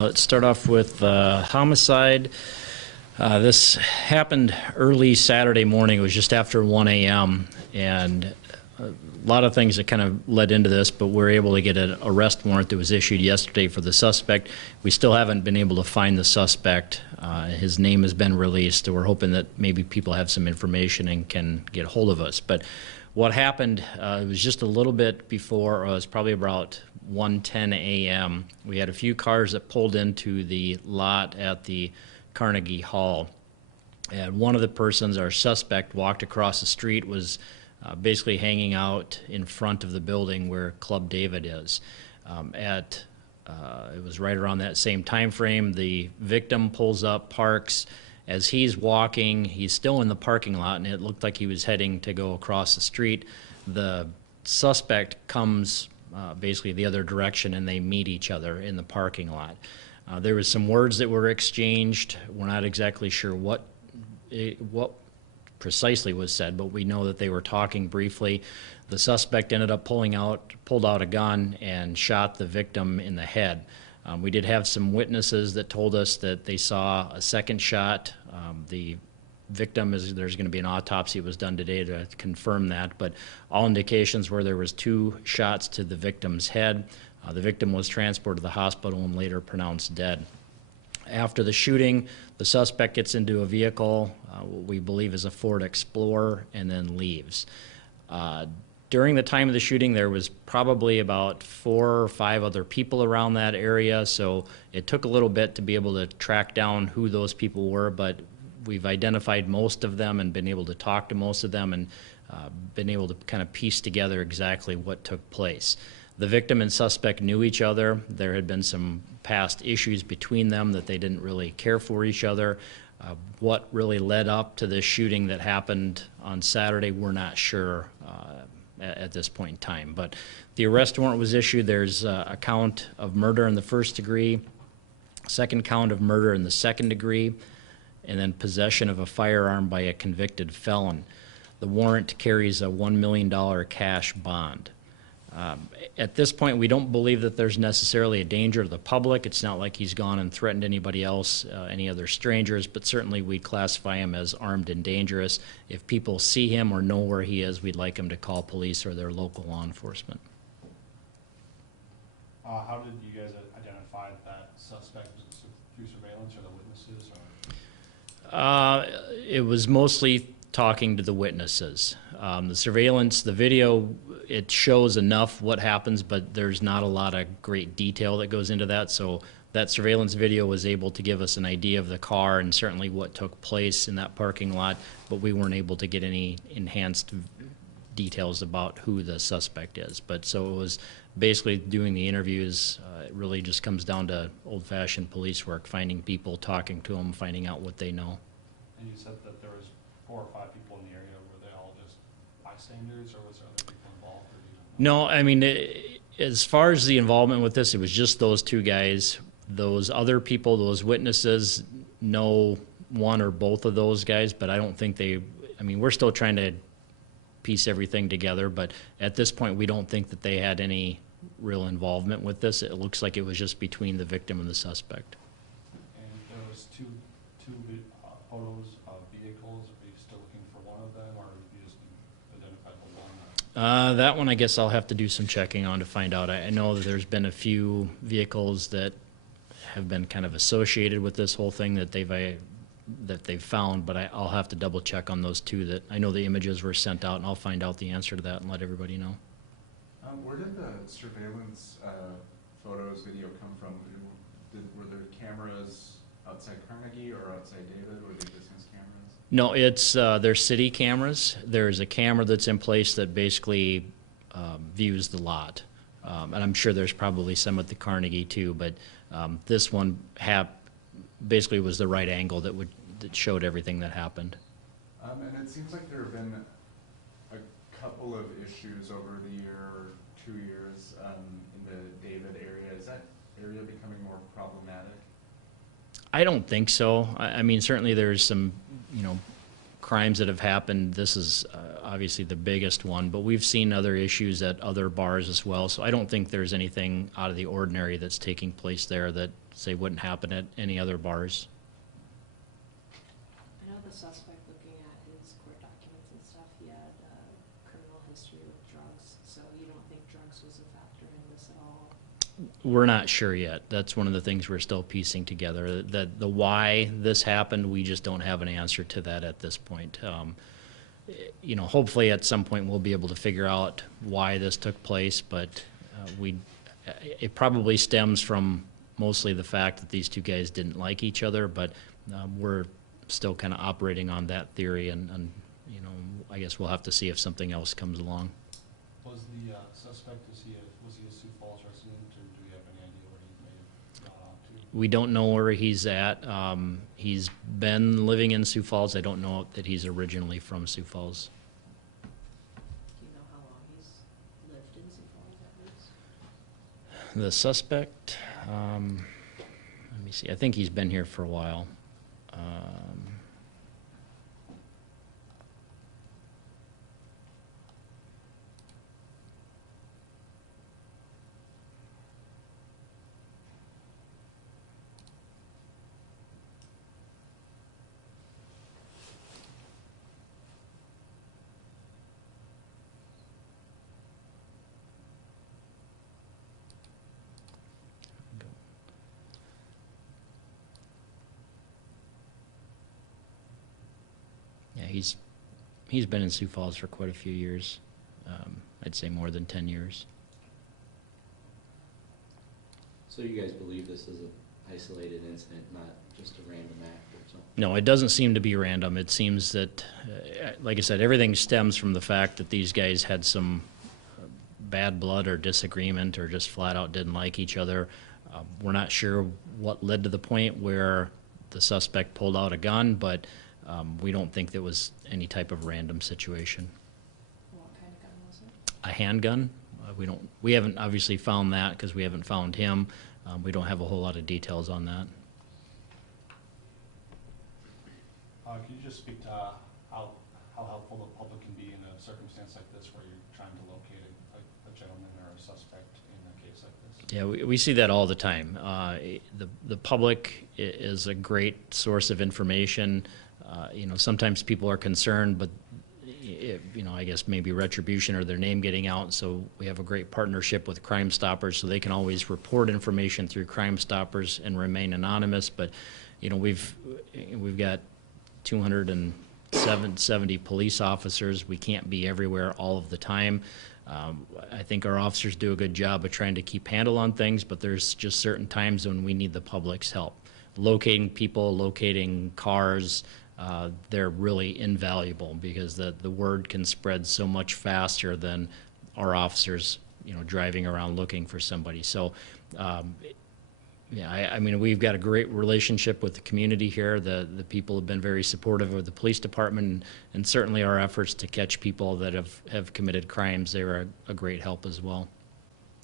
Let's start off with homicide. This happened early Saturday morning. It was just after 1 a.m. and a lot of things that kind of led into this, but we're able to get an arrest warrant that was issued yesterday for the suspect. We still haven't been able to find the suspect. His name has been released, so we're hoping that maybe people have some information and can get a hold of us. But what happened, it was just a little bit before, it was probably about 1:10 a.m. We had a few cars that pulled into the lot at the Carnegie Hall. And one of the persons, our suspect, walked across the street, was basically hanging out in front of the building where Club David is. It was right around that same time frame. The victim pulls up, parks. As he's walking, he's still in the parking lot, and it looked like he was heading to go across the street. The suspect comes basically the other direction, and they meet each other in the parking lot. There was some words that were exchanged. We're not exactly sure what precisely was said, but we know that they were talking briefly. The suspect ended up pulled out a gun and shot the victim in the head. We did have some witnesses that told us that they saw a second shot. The victim, there's going to be an autopsy that was done today to confirm that, but all indications were there was 2 shots to the victim's head. The victim was transported to the hospital and later pronounced dead. After the shooting, the suspect gets into a vehicle, what we believe is a Ford Explorer, and then leaves. During the time of the shooting, there was probably about 4 or 5 other people around that area, so it took a little bit to be able to track down who those people were, but we've identified most of them and been able to talk to most of them and been able to kind of piece together exactly what took place. The victim and suspect knew each other. There had been some past issues between them that they didn't really care for each other. What really led up to this shooting that happened on Saturday, we're not sure at this point in time. But the arrest warrant was issued. There's a count of murder in the first degree, second count of murder in the second degree, and then possession of a firearm by a convicted felon. The warrant carries a $1 million cash bond. At this point, we don't believe that there's necessarily a danger to the public. It's not like he's gone and threatened anybody else, any other strangers, but certainly we'd classify him as armed and dangerous. If people see him or know where he is, we'd like him to call police or their local law enforcement. How did you guys identify that suspect? Was it through surveillance or the witnesses? Or? It was mostly talking to the witnesses. The surveillance, the video, it shows enough what happens, but there's not a lot of great detail that goes into that. So that surveillance video was able to give us an idea of the car and certainly what took place in that parking lot, but we weren't able to get any enhanced details about who the suspect is. But so it was basically doing the interviews. It really just comes down to old-fashioned police work, finding people, talking to them, finding out what they know. And you said that there was 4 or 5 people in the area. Were they all just bystanders, or was there other people involved? Or do you know? No, I mean, as far as the involvement with this, it was just those 2 guys. Those other people, those witnesses, know one or both of those guys, but I don't think we're still trying to piece everything together, but at this point, we don't think that they had any real involvement with this. It looks like it was just between the victim and the suspect. And there was two photos of vehicles. Are you still looking for one of them, or you just identified the one? That one, I guess I'll have to do some checking on to find out. I know that there's been a few vehicles that have been kind of associated with this whole thing that they've found, but I'll have to double check on those 2 that I know the images were sent out, and I'll find out the answer to that and let everybody know. Where did the surveillance photos video come from? Were there cameras outside Carnegie or outside David, or were they business cameras? No, they're city cameras. There's a camera that's in place that basically views the lot. And I'm sure there's probably some at the Carnegie too, but this one basically was the right angle that showed everything that happened. And it seems like there have been a couple of issues over the year or 2 years in the David area. Is that area becoming more problematic? I don't think so. I mean, certainly there's some, crimes that have happened. This is obviously the biggest one, but we've seen other issues at other bars as well. So I don't think there's anything out of the ordinary that's taking place there that say wouldn't happen at any other bars. I know the suspect, looking at his court documents and stuff, he had criminal history with drugs, so you don't think drugs was a factor in this at all? We're not sure yet. That's one of the things we're still piecing together. That the why this happened, we just don't have an answer to that at this point. You know, hopefully at some point we'll be able to figure out why this took place, but it probably stems from mostly the fact that these two guys didn't like each other, but we're still kind of operating on that theory, and you know, I guess we'll have to see if something else comes along. Was the suspect, was he a Sioux Falls resident, or do we have any idea where he may have gone out to? We don't know where he's at. He's been living in Sioux Falls. I don't know that he's originally from Sioux Falls. Do you know how long he's lived in Sioux Falls at least? The suspect, let me see, I think he's been here for a while. Yeah, he's been in Sioux Falls for quite a few years. I'd say more than 10 years. So you guys believe this is an isolated incident, not just a random act or something? No, it doesn't seem to be random. It seems that, like I said, everything stems from the fact that these guys had some bad blood or disagreement, or just flat out didn't like each other. We're not sure what led to the point where the suspect pulled out a gun, but we don't think that was any type of random situation. What kind of gun was it? A handgun. We haven't obviously found that because we haven't found him. We don't have a whole lot of details on that. Can you just speak to how helpful the public can be in a circumstance like this, where you're trying to locate a gentleman or a suspect in a case like this? Yeah, we see that all the time. The public is a great source of information. You know, sometimes people are concerned, but you know, I guess maybe retribution or their name getting out. So we have a great partnership with Crime Stoppers, so they can always report information through Crime Stoppers and remain anonymous. But you know, we've got 270 police officers. We can't be everywhere all of the time. I think our officers do a good job of trying to keep handle on things, but there's just certain times when we need the public's help. Locating people, locating cars, they're really invaluable because the word can spread so much faster than our officers, you know, driving around looking for somebody. So, yeah, I mean, we've got a great relationship with the community here. The people have been very supportive of the police department, and certainly our efforts to catch people that have committed crimes, they're a great help as well.